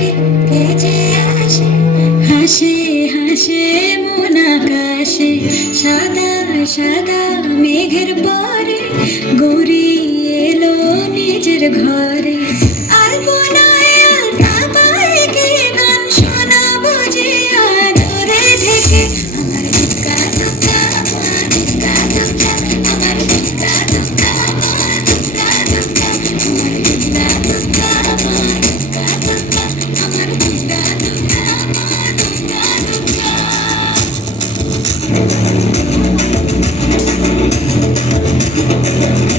হাসে ভেজে আসে হাসে হাসে মন আকাশে সাদা সাদা মেঘের পরে গড়িয়ে এলো নিজের ঘরে। Thank